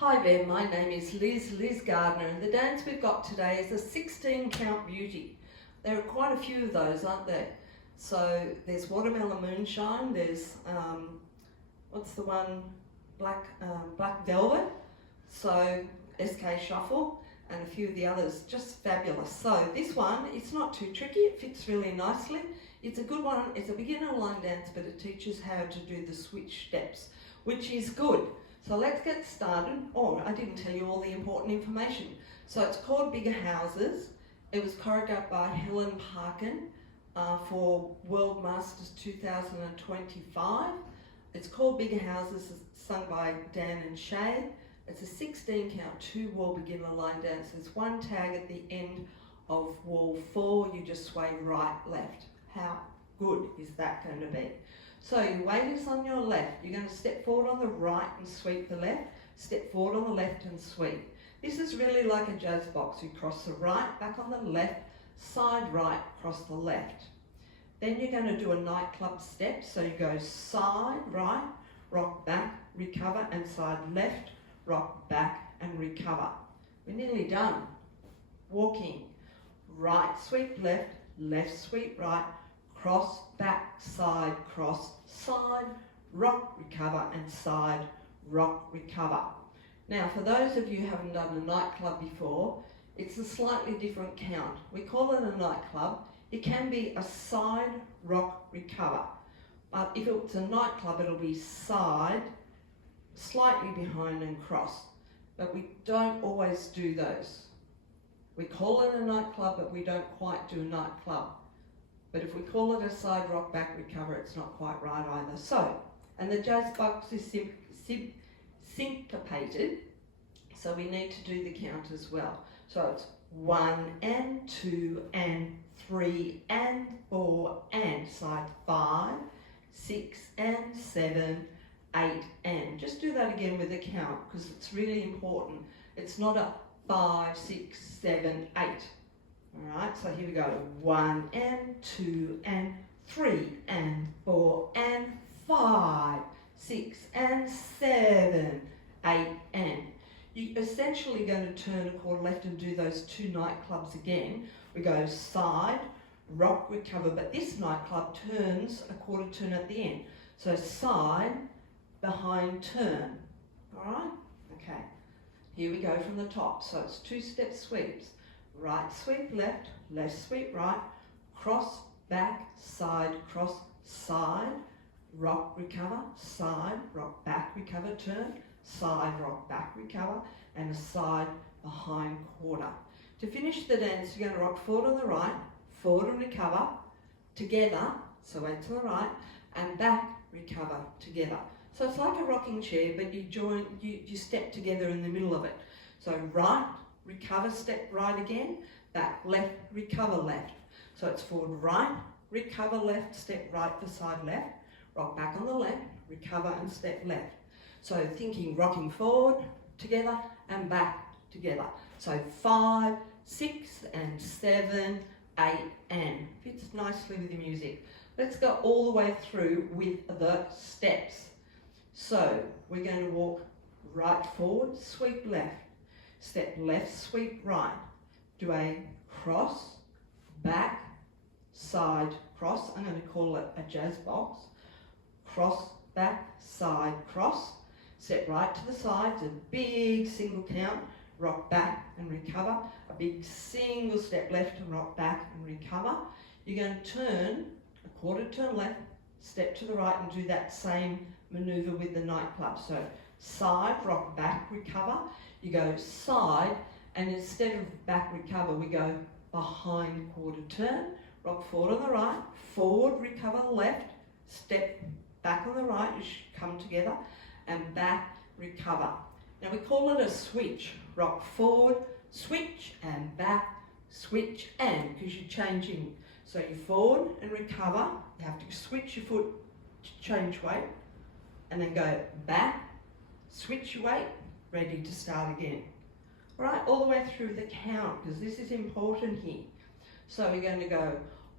Hi there, my name is Liz Gardiner, and the dance we've got today is a 16 count beauty. There are quite a few of those, aren't there? So there's Watermelon Moonshine, there's, what's the one, Black Velvet, so SK Shuffle, and a few of the others, just fabulous. So this one, it's not too tricky, it fits really nicely. It's a good one, it's a beginner line dance, but it teaches how to do the switch steps, which is good. So let's get started. Oh, I didn't tell you all the important information. So it's called Bigger Houses. It was choreographed by Helen Parkyn for World Masters 2025. It's called Bigger Houses, it's sung by Dan and Shay. It's a 16 count, 2 wall beginner line dance. There's one tag at the end of wall 4. You just sway right, left. How good is that going to be? So your weight is on your left. You're going to step forward on the right and sweep the left. Step forward on the left and sweep. This is really like a jazz box. You cross the right, back on the left, side right, cross the left. Then you're going to do a nightclub step. So you go side right, rock back, recover, and side left, rock back and recover. We're nearly done. Walking. Right sweep left, left sweep right, cross, back, side, cross, side, rock, recover, and side, rock, recover. Now, for those of you who haven't done a nightclub before, it's a slightly different count. We call it a nightclub. It can be a side, rock, recover. But if it's a nightclub, it'll be side, slightly behind and cross. But we don't always do those. We call it a nightclub, but we don't quite do a nightclub. But if we call it a side rock back recover, it's not quite right either. So, and the jazz box is syncopated, so we need to do the count as well. So it's 1 and 2 and 3 and 4 and side 5, 6 and 7, 8 and. Just do that again with the count because it's really important. It's not a 5, 6, 7, 8. Alright, so here we go. 1 and 2 and 3 and 4 and 5, 6 and 7, 8 and. You're essentially going to turn a quarter left and do those 2 nightclubs again. We go side, rock, recover, but this nightclub turns a quarter turn at the end. So side, behind, turn. Alright? Okay. Here we go from the top. So it's 2-step sweeps. Right sweep left, left sweep right, cross, back, side, cross, side, rock, recover, side, rock, back, recover, turn, side, rock, back, recover, and a side, behind, quarter. To finish the dance, you're going to rock forward on the right, forward and recover, together, so weight to the right, and back, recover, together. So it's like a rocking chair, but you step together in the middle of it. So right, recover, step right again, back, left, recover, left. So it's forward, right, recover, left, step right for side left, rock back on the left, recover and step left. So thinking rocking forward, together, and back, together. So 5, 6, and 7, 8, and. Fits nicely with the music. Let's go all the way through with the steps. So we're going to walk right forward, sweep left. Step left, sweep right. Do a cross, back, side, cross. I'm going to call it a jazz box. Cross, back, side, cross. Step right to the side, a big single count. Rock back and recover. A big single step left and rock back and recover. You're going to turn a quarter turn left, step to the right and do that same maneuver with the nightclub. So side, rock back, recover. You go side, and instead of back recover, we go behind quarter turn, rock forward on the right, forward recover left, step back on the right, you should come together, and back recover. Now we call it a switch. Rock forward, switch, and back, switch, and, because you're changing. So you forward and recover, you have to switch your foot to change weight, and then go back, switch your weight, ready to start again. Right, all the way through the count, because this is important here. So we're going to go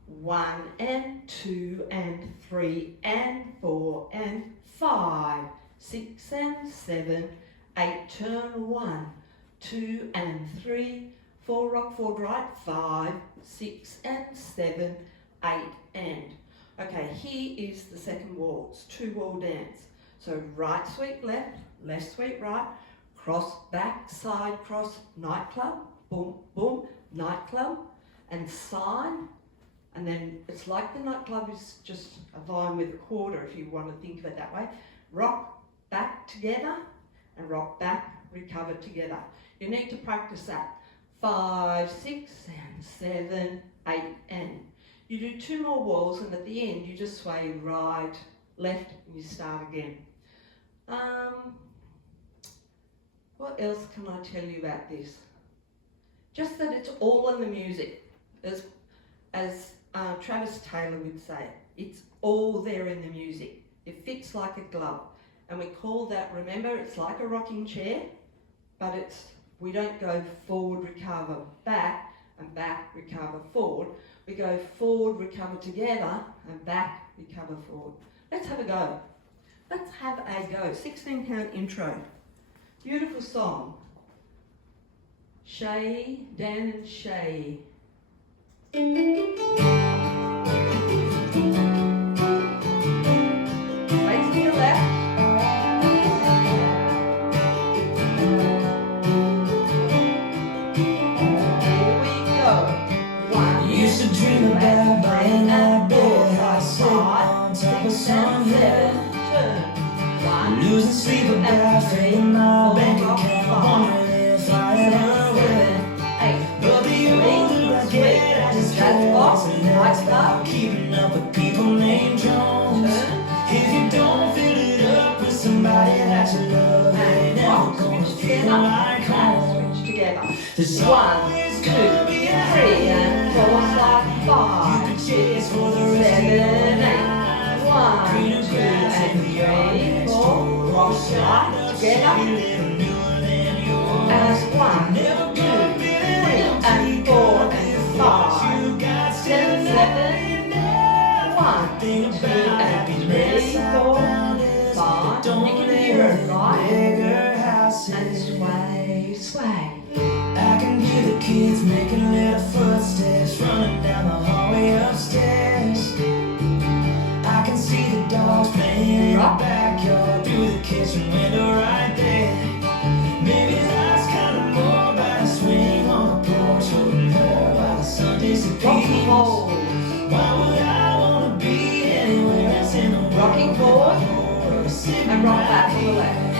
1 and 2 and 3 and 4 and 5, 6 and 7, 8, turn 1, 2 and 3, 4, rock forward right, 5, 6 and 7, 8 and. Okay, here is the second waltz, 2-wall dance. So right sweep left, left sweep right, cross back, side cross, nightclub, boom, boom, nightclub, and side. And then it's like the nightclub is just a vine with a quarter, if you want to think of it that way. Rock back together and rock back, recover together. You need to practice that. 5, 6 and 7, 8 and. You do 2 more walls and at the end you just sway right, left and you start again. What else can I tell you about this? Just that it's all in the music. As Travis Taylor would say, it's all there in the music. It fits like a glove. And we call that, remember, it's like a rocking chair, but we don't go forward, recover, back, and back, recover, forward. We go forward, recover together, and back, recover, forward. Let's have a go. Let's have a go. 16-count intro. Beautiful song. Shay, Dan and Shay. Legs to the left. Here we go. 1, Used to dream about buying that bed I sit on top of some hill, turn. 1, losing sleep about fading my bank account, wondering if I ever will. 8, But the older I get, I just get lost and that's about keeping up with people named Jones. If you don't fill it up with somebody that you love, they never gonna feel like home. Switch together. There's 1, always 2, 3 gonna be a and 4, slide 5, you could chase for the 7, rest of your 8. 1, 2 and 3, 4. Rock right together. As 1, 2, 3 and 4 and 5, 7, 1, 2 and 3, 4, 5. You can hear it, right? And sway, sway. I can hear the kids making little footsteps running down the hallway upstairs. I can see the dogs playing in the backyard through the kitchen window right there. Maybe that's kind of more about a swing on the porch, holding her while the sun disappears. Why would I want to be anywhere else in the world? Rocking forward and rock back to the left.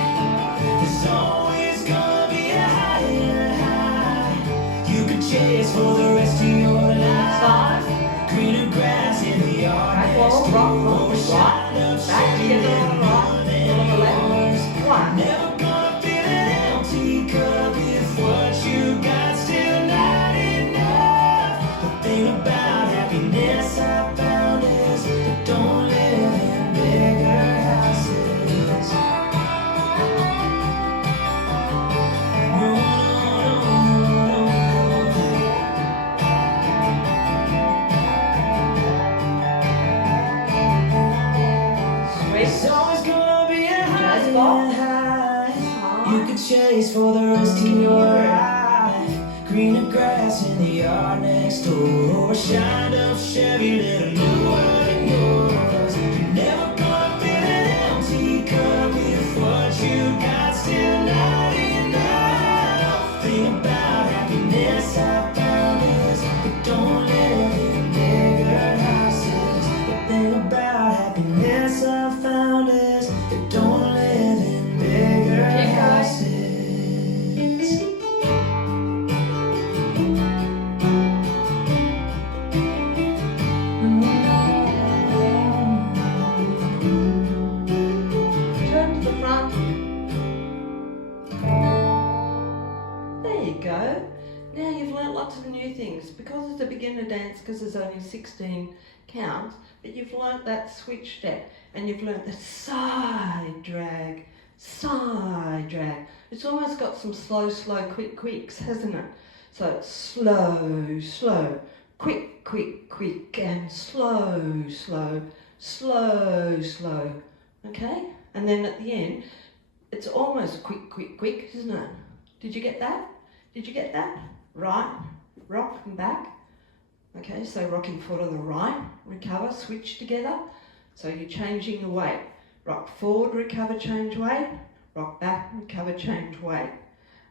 There's always gonna be a high and high you could chase for the rest of your life. Side. Greener grass in the yard Back next wall, door. rock, right. Back together on the right, on the left. 1. Never gonna fill an empty cup if what you got still not enough. The thing about happiness I found is that don't live in bigger houses. It's always gonna be a high and high you could chase for the rest of your life. Greener grass in the yard next door, or a shined up Chevy little newer than yours. You're never gonna fill an empty cup with what you got still not enough. The thing about happiness I found is it don't live in bigger houses. The thing about happiness I found is it don't live in bigger houses. Turn to the front. There you go. Now you've learnt lots of new things. Because it's a beginner dance, because there's only 16 counts, but you've learnt that switch step, and you've learnt the side drag, side drag. It's almost got some slow, slow, quick, quicks, hasn't it? So it's slow, slow, quick, quick, quick, and slow, slow, slow, slow. Okay? And then at the end, it's almost quick, quick, quick, isn't it? Did you get that? Did you get that? Right, rock and back. Okay, so rocking foot on the right, recover, switch together. So you're changing the weight. Rock forward, recover, change weight. Rock back, recover, change weight.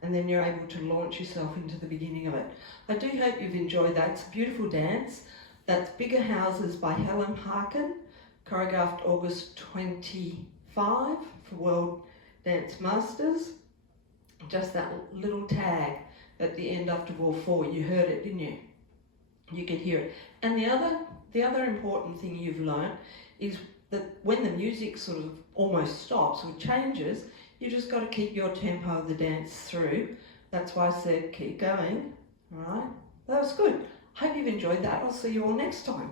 And then you're able to launch yourself into the beginning of it. I do hope you've enjoyed that. It's a beautiful dance. That's Bigger Houses by Helen Parkyn, choreographed August 25 for World Dance Masters. Just that little tag at the end after ball 4. You heard it, didn't you? You could hear it. And the other important thing you've learned is that when the music sort of almost stops or changes, you just got to keep your tempo of the dance through. That's why I said keep going. All right, that was good. Hope you've enjoyed that. I'll see you all next time.